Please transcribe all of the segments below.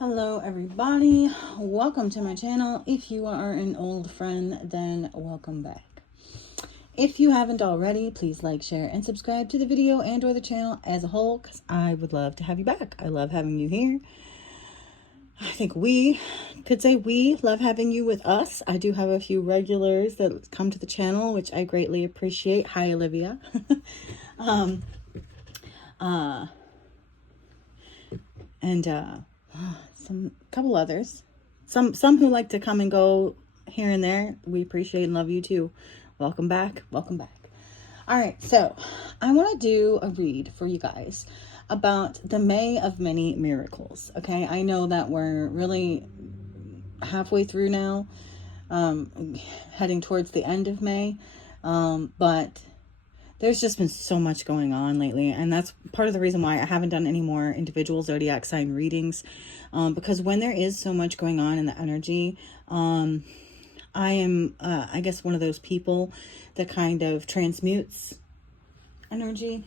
Hello everybody, welcome to my channel. If you are an old friend, then welcome back. If you haven't already, please like, share, and subscribe to the video and or the channel as a whole, because I would love to have you back. I love having you here. I think we could say we love having you with us. I do have a few regulars that come to the channel, which I greatly appreciate. Hi, Olivia. and some couple others, some who like to come and go here and there. We appreciate and love you too. Welcome back. Welcome back. All right, so I want to do a read for you guys about the May of Many Miracles. Okay, I know that we're really halfway through now, heading towards the end of May, but there's just been so much going on lately, and that's part of the reason why I haven't done any more individual zodiac sign readings, because when there is so much going on in the energy, I am, I guess, one of those people that kind of transmutes energy,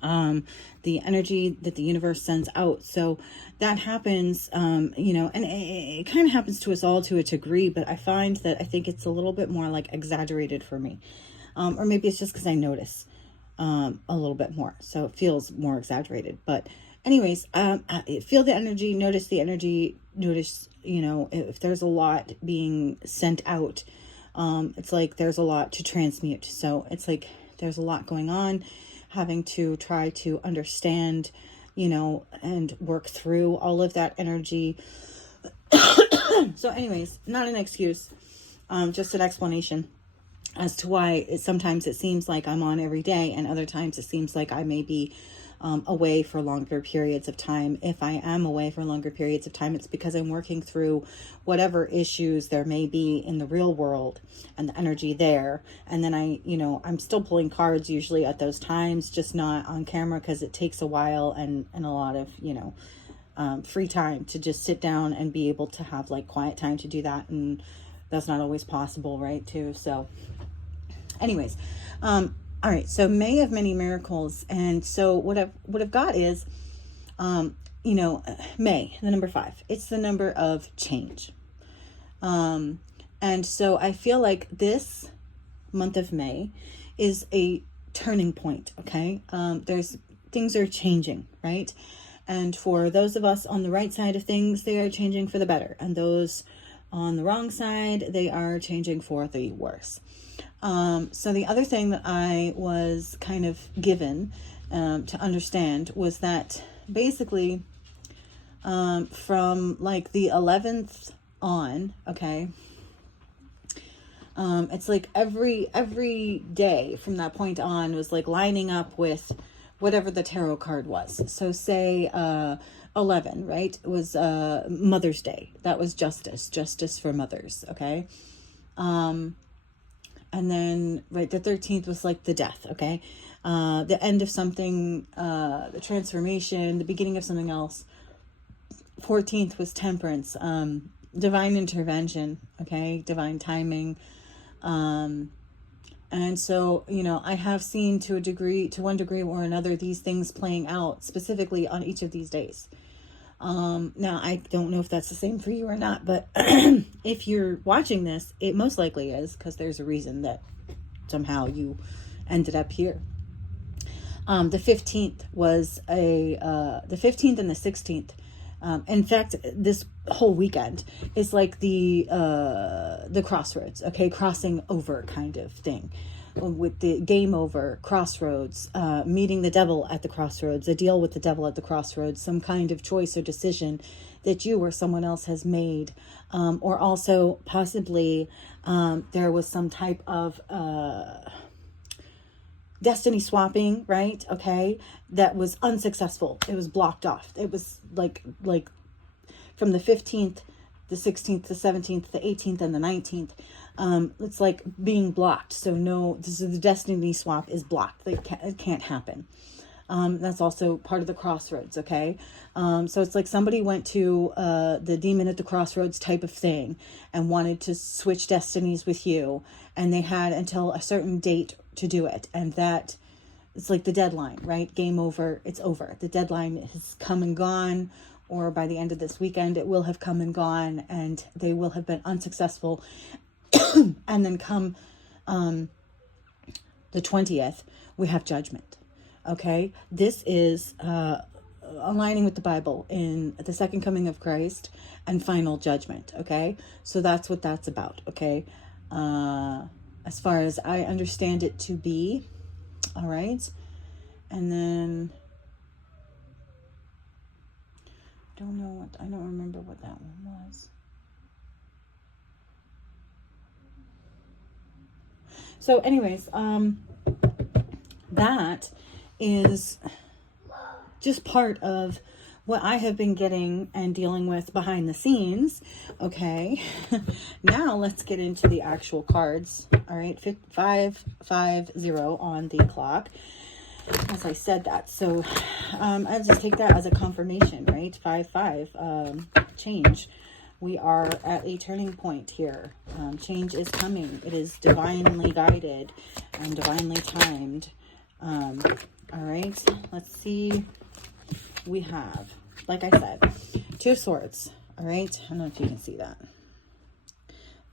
the energy that the universe sends out. So that happens, and it kind of happens to us all to a degree, but I find that I think it's a little bit more like exaggerated for me. Or maybe it's just because I notice a little bit more, so it feels more exaggerated. But anyways, feel the energy, notice the energy, notice, if there's a lot being sent out, it's like there's a lot to transmute. So it's like there's a lot going on, having to try to understand, and work through all of that energy. So anyways, not an excuse, just an explanation as to why sometimes it seems like I'm on every day, and other times it seems like I may be away for longer periods of time. If I am away for longer periods of time, it's because I'm working through whatever issues there may be in the real world and the energy there. And then I'm still pulling cards usually at those times, just not on camera because it takes a while and a lot of, free time to just sit down and be able to have like quiet time to do that. And that's not always possible, right, too. So anyways, all right, so May of Many Miracles. And so what I've got is, May, the number 5, it's the number of change. And so I feel like this month of May is a turning point. Okay. Things are changing, right? And for those of us on the right side of things, they are changing for the better. And those on the wrong side, they are changing for the worse. So the other thing that I was kind of given to understand was that basically from like the 11th on, okay, it's like every day from that point on was like lining up with whatever the tarot card was. So say 11, right, it was Mother's Day. That was justice for mothers, okay? And then, right, the 13th was like the death, okay? The end of something, the transformation, the beginning of something else. 14th was temperance, divine intervention, okay? Divine timing. And so, I have seen to one degree or another, these things playing out specifically on each of these days. Now, I don't know if that's the same for you or not, but if you're watching this, it most likely is, because there's a reason that somehow you ended up here. The 15th was the 15th and the 16th. In fact, this whole weekend is like the crossroads, okay, crossing over kind of thing, with the game over, crossroads, meeting the devil at the crossroads, a deal with the devil at the crossroads, some kind of choice or decision that you or someone else has made, or also possibly there was some type of destiny swapping, right? Okay, that was unsuccessful. It was blocked off. It was like from the 15th, the 16th, the 17th, the 18th, and the 19th. It's like being blocked. So the destiny swap is blocked. It can't happen. That's also part of the crossroads, okay? So it's like somebody went to the demon at the crossroads type of thing and wanted to switch destinies with you, and they had until a certain date to do it, and that it's like the deadline, right? Game over, it's over. The deadline has come and gone, or by the end of this weekend, it will have come and gone, and they will have been unsuccessful. And then come the 20th, we have judgment. Okay, this is aligning with the Bible in the second coming of Christ and final judgment. Okay, so that's what that's about. Okay, as far as I understand it to be. All right, and then I don't remember what that one was. So anyways, that is just part of what I have been getting and dealing with behind the scenes. Okay, now let's get into the actual cards. All right, 550 on the clock, as I said that. So I just take that as a confirmation, right? 5-5, change. We are at a turning point here. Change is coming. It is divinely guided and divinely timed. All right, let's see. We have, like I said, 2 of Swords. All right, I don't know if you can see that.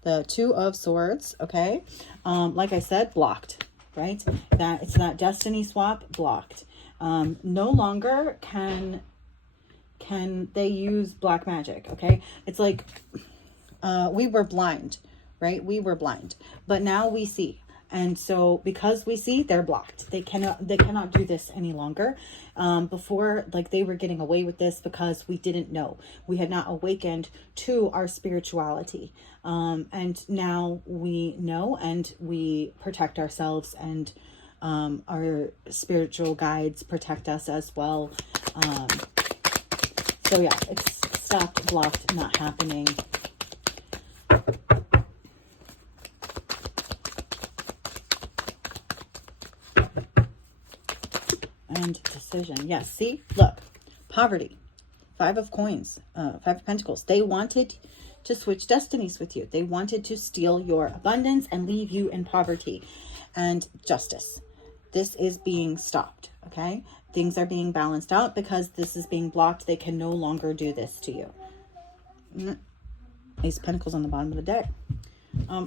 The 2 of Swords, okay? Like I said, blocked, right? That it's that destiny swap, blocked. No longer can they use black magic, okay? It's like we were blind, right? We were blind, but now we see. And so because we see, they're blocked. They cannot do this any longer. Before, like, they were getting away with this because we didn't know. We had not awakened to our spirituality. And now we know, and we protect ourselves, and our spiritual guides protect us as well. So yeah, it's stopped, blocked, not happening. And decision. Yes, see, look, poverty, 5 of coins, 5 of pentacles. They wanted to switch destinies with you. They wanted to steal your abundance and leave you in poverty. And justice. This is being stopped, okay? Things are being balanced out because this is being blocked. They can no longer do this to you. Ace of Pentacles on the bottom of the deck.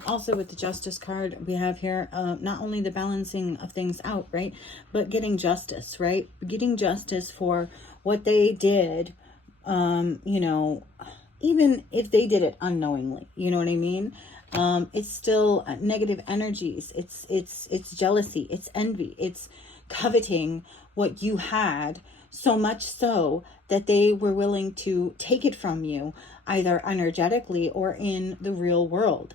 Also with the Justice card, we have here not only the balancing of things out, right, but getting justice, right? Getting justice for what they did, you know, even if they did it unknowingly, you know what I mean? It's still negative energies. It's jealousy, it's envy, it's coveting what you had, so much so that they were willing to take it from you, either energetically or in the real world.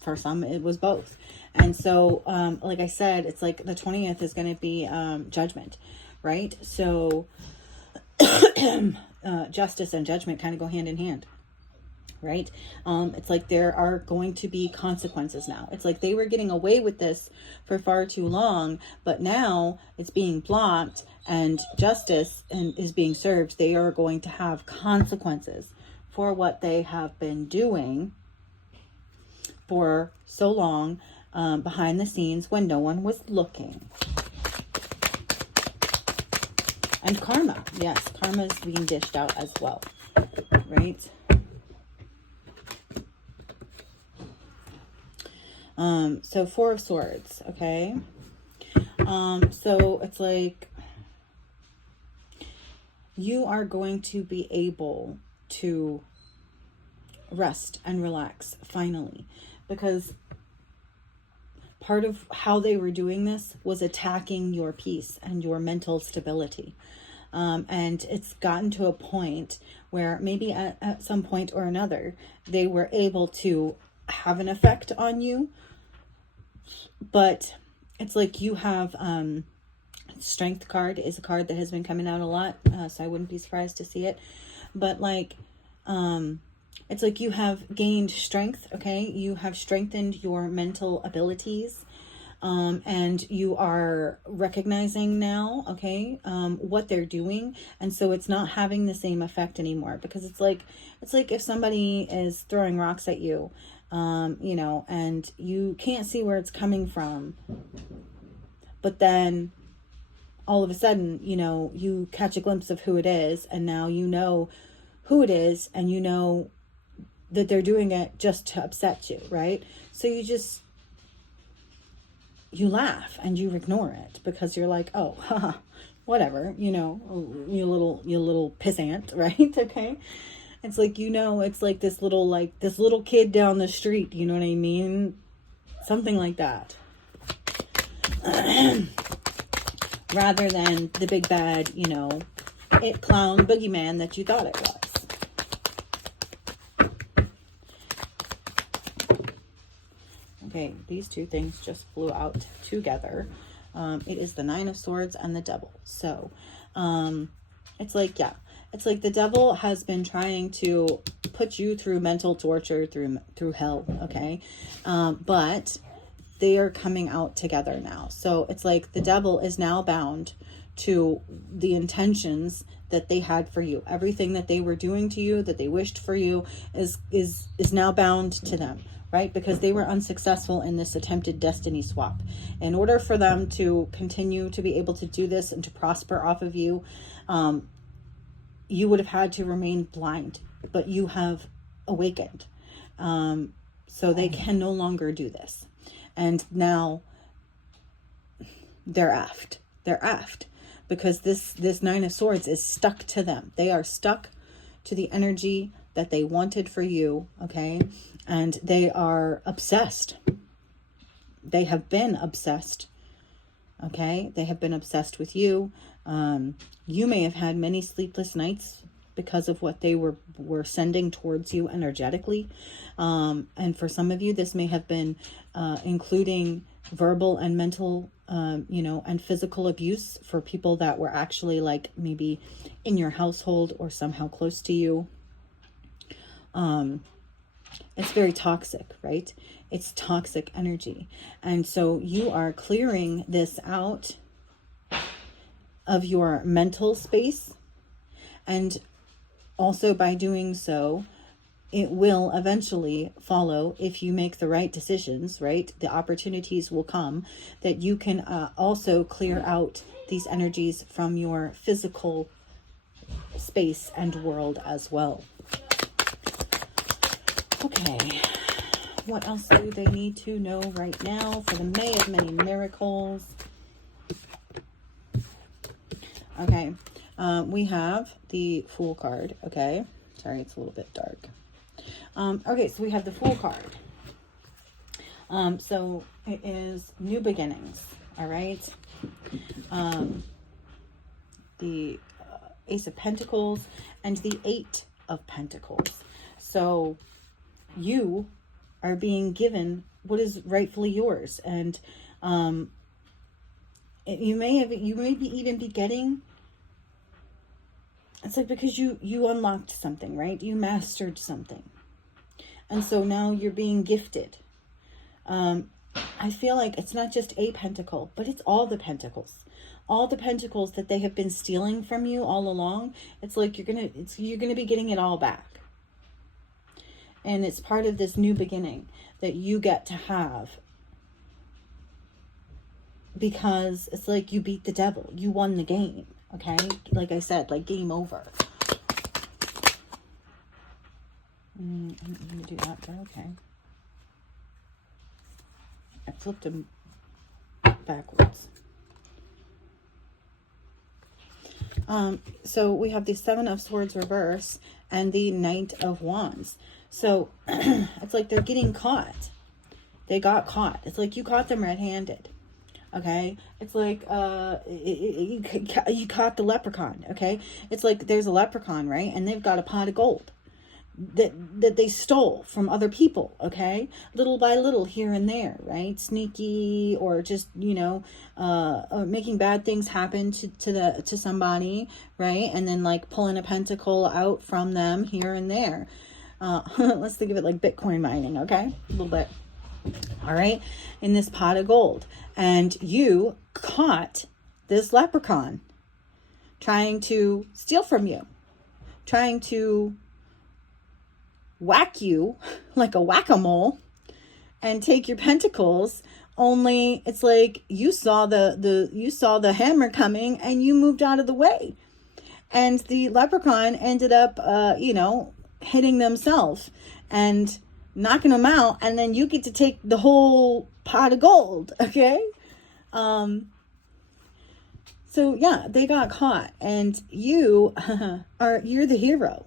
For some, it was both. And so, like I said, it's like the 20th is going to be judgment, right? So justice and judgment kind of go hand in hand, right? It's like there are going to be consequences now. It's like they were getting away with this for far too long, but now it's being blocked and justice is being served. They are going to have consequences for what they have been doing for so long behind the scenes when no one was looking. And karma. Yes, karma is being dished out as well, right? So 4 of Swords, okay? So it's like you are going to be able to rest and relax finally, because part of how they were doing this was attacking your peace and your mental stability. And it's gotten to a point where maybe at some point or another, they were able to have an effect on you. But it's like you have, Strength card is a card that has been coming out a lot. So I wouldn't be surprised to see it. But like, it's like you have gained strength, okay? You have strengthened your mental abilities. And you are recognizing now, okay, what they're doing. And so it's not having the same effect anymore, because it's like if somebody is throwing rocks at you, you know, and you can't see where it's coming from, but then all of a sudden, you know, you catch a glimpse of who it is, and now you know who it is, and you know that they're doing it just to upset you, right? So you laugh and you ignore it because you're like, oh, haha, whatever, you know, you little pissant, right? Okay. It's like, you know, it's like this little kid down the street, you know what I mean? Something like that. Rather than the big bad, you know, it clown boogeyman that you thought it was. Okay, these two things just flew out together. It is the Nine of Swords and the Devil. So, it's like, yeah, it's like the devil has been trying to put you through mental torture, through hell, okay? But they are coming out together now. So it's like the devil is now bound to the intentions that they had for you. Everything that they were doing to you, that they wished for you, is now bound to them, right? Because they were unsuccessful in this attempted destiny swap. In order for them to continue to be able to do this and to prosper off of you, you would have had to remain blind, but you have awakened. So they can no longer do this. And now they're effed. They're effed because this Nine of Swords is stuck to them. They are stuck to the energy that they wanted for you, okay? And they are obsessed. They have been obsessed, okay? They have been obsessed with you. You may have had many sleepless nights because of what they were sending towards you energetically. And for some of you, this may have been including verbal and mental, you know, and physical abuse for people that were actually like maybe in your household or somehow close to you. It's very toxic, right? It's toxic energy. And so you are clearing this out of your mental space. And also by doing so, it will eventually follow if you make the right decisions, right? The opportunities will come that you can also clear out these energies from your physical space and world as well. Okay, what else do they need to know right now for the May of Many Miracles? Okay, we have the Fool card, okay? Sorry, it's a little bit dark. Okay, so we have the Fool card. So it is new beginnings, all right? The Ace of Pentacles and the Eight of Pentacles. So you are being given what is rightfully yours, and you may even be getting. It's like because you unlocked something, right? You mastered something, and so now you're being gifted. I feel like it's not just a pentacle, but it's all the pentacles. All the pentacles that they have been stealing from you all along. It's like you're gonna be getting it all back. And it's part of this new beginning that you get to have. Because it's like you beat the devil. You won the game. Okay? Like I said, like game over. I'm going to do that, but okay. I flipped them backwards. So we have the Seven of Swords reverse and the Knight of Wands. So it's like they're getting caught. They got caught. It's like you caught them red-handed. Okay? It's like you caught the leprechaun. Okay? It's like there's a leprechaun, right? And they've got a pot of gold that they stole from other people. Okay? Little by little here and there, right? Sneaky, or just, you know, making bad things happen to somebody, right? And then like pulling a pentacle out from them here and there. Let's think of it like Bitcoin mining, okay? A little bit. All right? In this pot of gold. And you caught this leprechaun trying to steal from you. Trying to whack you like a whack-a-mole and take your pentacles. Only it's like you saw the hammer coming and you moved out of the way. And the leprechaun ended up, hitting themselves and knocking them out. And then you get to take the whole pot of gold. Okay. So yeah, they got caught, and you're the hero.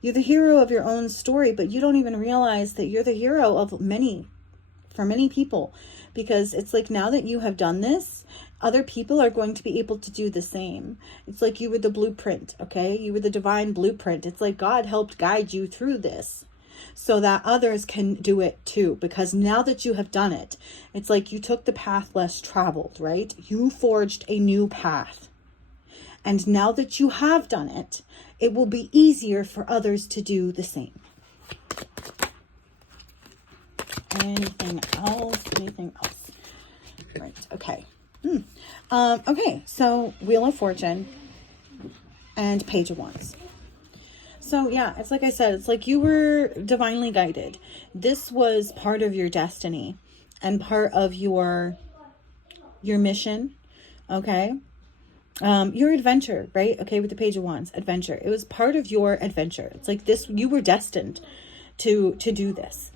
You're the hero of your own story, but you don't even realize that you're the hero of for many people, because it's like, now that you have done this, other people are going to be able to do the same. It's like you were the blueprint, okay? You were the divine blueprint. It's like God helped guide you through this so that others can do it too, because now that you have done it, it's like you took the path less traveled, right? You forged a new path. And now that you have done it, it will be easier for others to do the same. Anything else? Anything else? Right. Okay. Okay. So Wheel of Fortune and Page of Wands. So yeah, it's like I said, it's like you were divinely guided. This was part of your destiny and part of your mission. Okay. Your adventure, right? Okay. With the Page of Wands, adventure. It was part of your adventure. It's like this, you were destined to do this.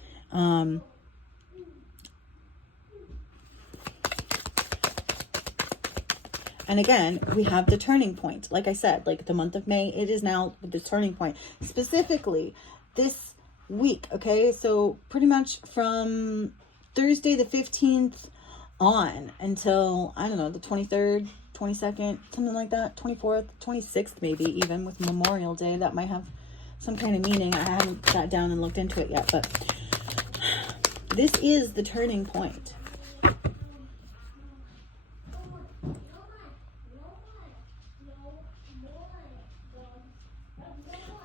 And again, we have the turning point. Like I said, like the month of May, it is now the turning point. Specifically, this week, okay? So pretty much from Thursday the 15th on until, I don't know, the 23rd, 22nd, something like that, 24th, 26th maybe, even with Memorial Day. That might have some kind of meaning. I haven't sat down and looked into it yet, but this is the turning point.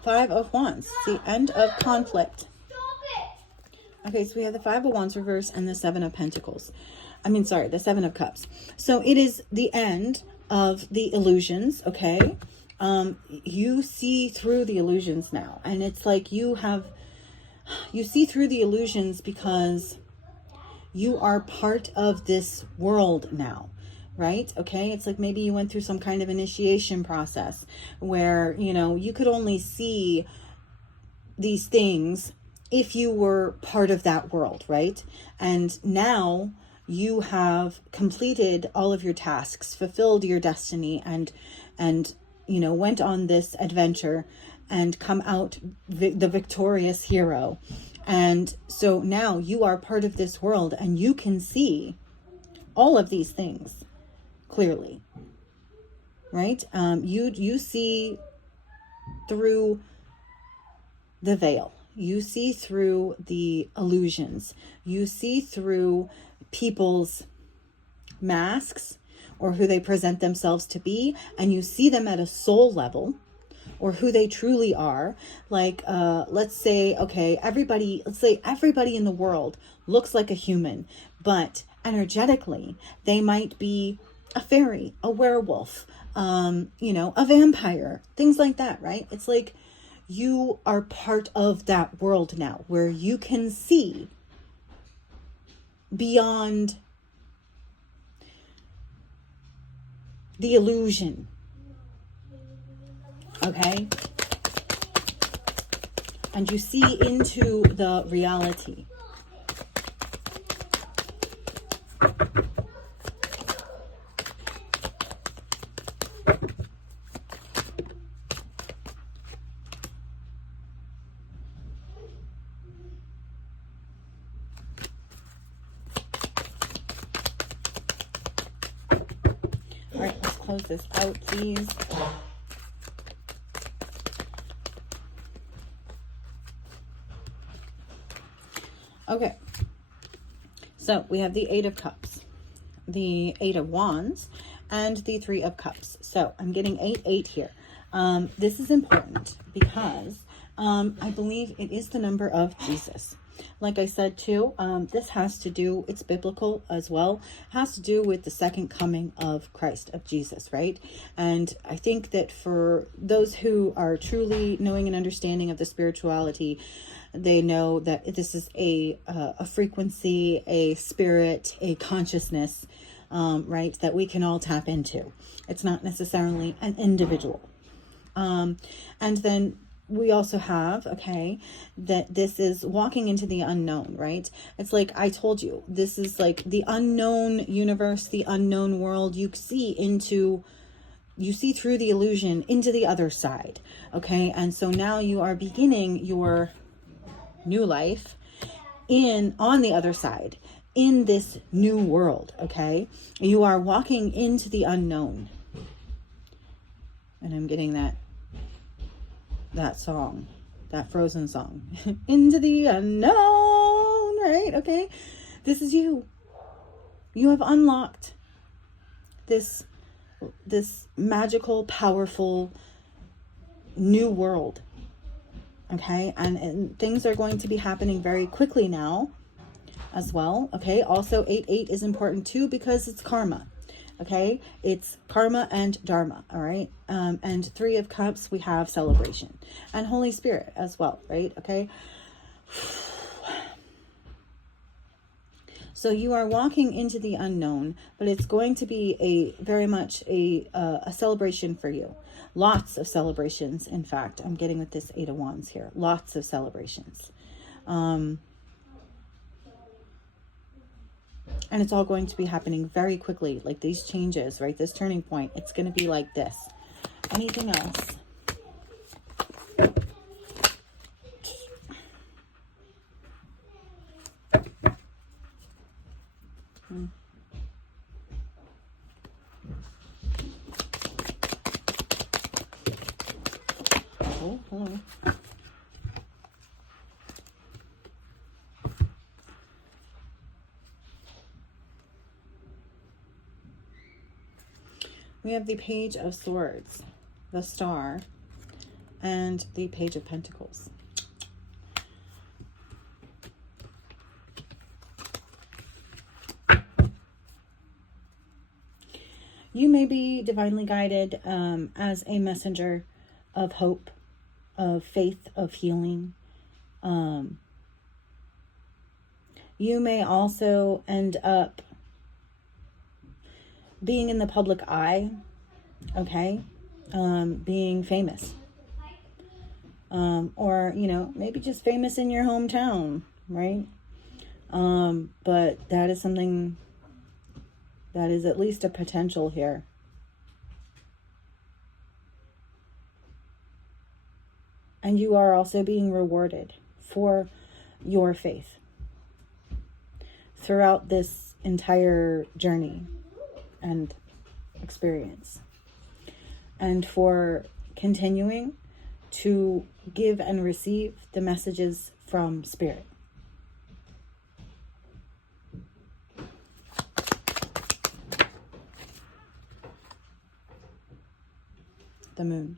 Five of Wands, the end of conflict. Okay, so we have the Five of Wands reverse and the Seven of Pentacles. The Seven of Cups. So it is the end of the illusions, okay? You see through the illusions now. And it's like you see through the illusions because you are part of this world now. Right? Okay. It's like maybe you went through some kind of initiation process where, you could only see these things if you were part of that world. Right? And now you have completed all of your tasks, fulfilled your destiny, and went on this adventure and come out the victorious hero. And so now you are part of this world and you can see all of these things clearly, right? You see through the veil. You see through the illusions. You see through people's masks or who they present themselves to be, and you see them at a soul level or who they truly are. Like, let's say everybody in the world looks like a human, but energetically they might be a fairy, a werewolf, a vampire, things like that, right? It's like you are part of that world now where you can see beyond the illusion. Okay? And you see into the reality. All right, let's close this out, please. Okay, so we have the Eight of Cups, the Eight of Wands, and the Three of Cups. So I'm getting 8 here. This is important because I believe it is the number of Jesus. Like I said too, this has to do, it's biblical as well, has to do with the second coming of Christ, of Jesus, right? And I think that for those who are truly knowing and understanding of the spirituality, they know that this is a frequency, a spirit, a consciousness, right, that we can all tap into. It's not necessarily an individual. And then we also have, okay, that this is walking into the unknown, right? It's like I told you, this is like the unknown universe, the unknown world. You see through the illusion into the other side, okay? And so now you are beginning your new life on the other side, in this new world, okay? You are walking into the unknown. And I'm getting that song, that Frozen song, into the unknown, right? Okay, this is you. You have unlocked this magical, powerful new world, okay? And things are going to be happening very quickly now as well, okay? Also, 8-8 is important too, because it's karma. Okay, it's karma and dharma, all right? And 3 of Cups, we have celebration. And Holy Spirit as well, right? Okay. So you are walking into the unknown, but it's going to be very much a celebration for you. Lots of celebrations, in fact. I'm getting with this 8 of Wands here. Lots of celebrations. And it's all going to be happening very quickly, like these changes, right? This turning point, it's going to be like this. Anything else? Oh, hello. We have the Page of Swords, the Star, and the Page of Pentacles. You may be divinely guided as a messenger of hope, of faith, of healing. You may also end up being in the public eye, okay, being famous, or, you know, maybe just famous in your hometown, right? But that is something that is at least a potential here. And you are also being rewarded for your faith throughout this entire journey and experience, and for continuing to give and receive the messages from Spirit. The Moon.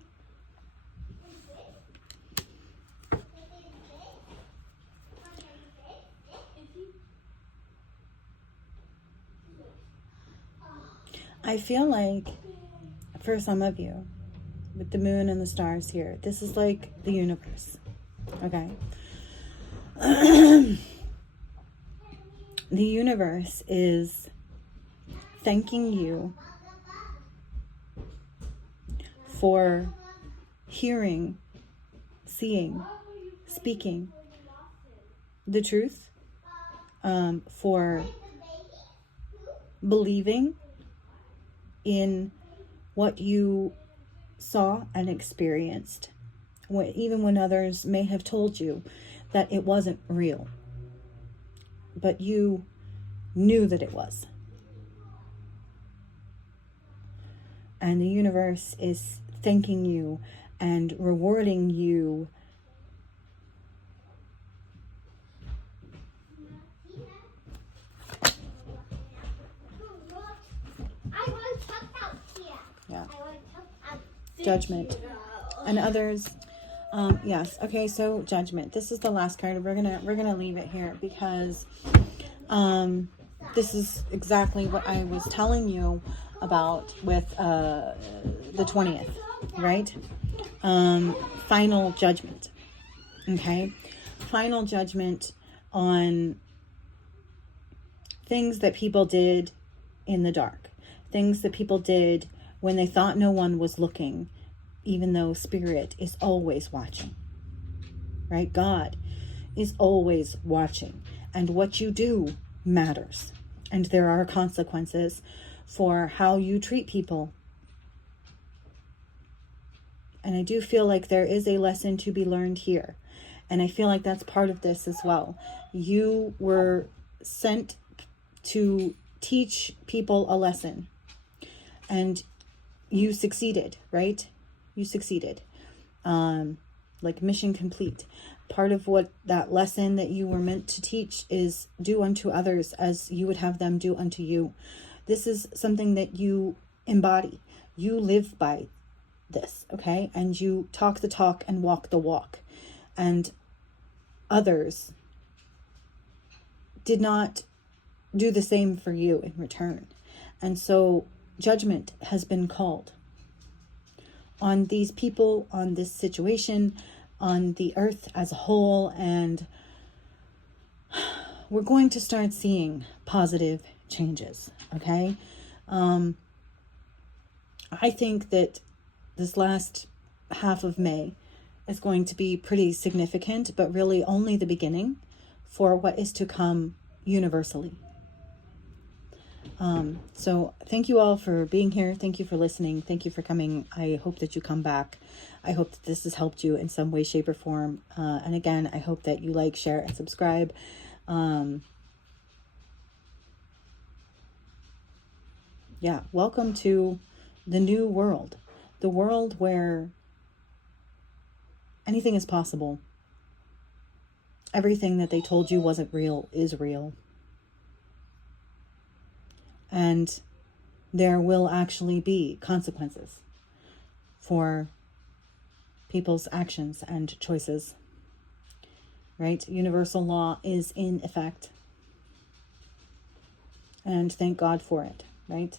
I feel like for some of you, with the Moon and the stars here, this is like the universe, okay? The universe is thanking you for hearing, seeing, speaking the truth, for believing in what you saw and experienced, even when others may have told you that it wasn't real, but you knew that it was. And the universe is thanking you and rewarding you judgment. And others, yes, okay, so judgment. This is the last card. We're gonna leave it here because this is exactly what I was telling you about with the 20th, right? Final judgment. Okay, final judgment on things that people did in the dark, things that people did when they thought no one was looking, even though Spirit is always watching, right? God is always watching, and what you do matters. And there are consequences for how you treat people. And I do feel like there is a lesson to be learned here. And I feel like that's part of this as well. You were sent to teach people a lesson. And you succeeded, right? You succeeded. Like mission complete. Part of what that lesson that you were meant to teach is do unto others as you would have them do unto you. This is something that you embody. You live by this, okay? And you talk the talk and walk the walk. And others did not do the same for you in return. And so judgment has been called on these people, on this situation, on the earth as a whole. And we're going to start seeing positive changes, okay? I think that this last half of May is going to be pretty significant, but really only the beginning for what is to come universally. So thank you all for being here. Thank you for listening. Thank you for coming. I hope that you come back. I hope that this has helped you in some way, shape, or form. And again, I hope that you like, share, and subscribe. Yeah, welcome to the new world. The world where anything is possible. Everything that they told you wasn't real is real. And there will actually be consequences for people's actions and choices, right? Universal law is in effect. And thank God for it, right?